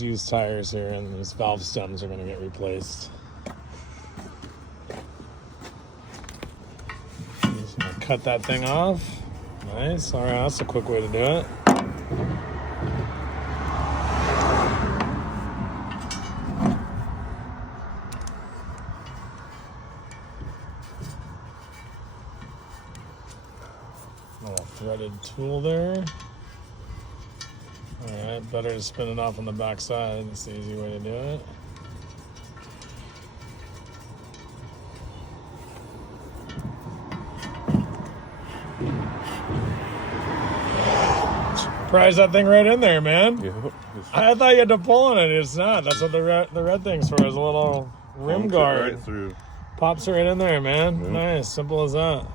Used tires here, and these valve stems are going to get replaced. Just gonna cut that thing off. Nice. All right, that's a quick way to do it. Little threaded tool there. Alright, better to spin it off on the back side. That's the easy way to do it. Prize that thing right in there, man. Yeah. I thought you had to pull on it. It's not. That's what the red thing's for, is a little rim guard. Right through. Pops right in there, man. Yeah. Nice. Simple as that.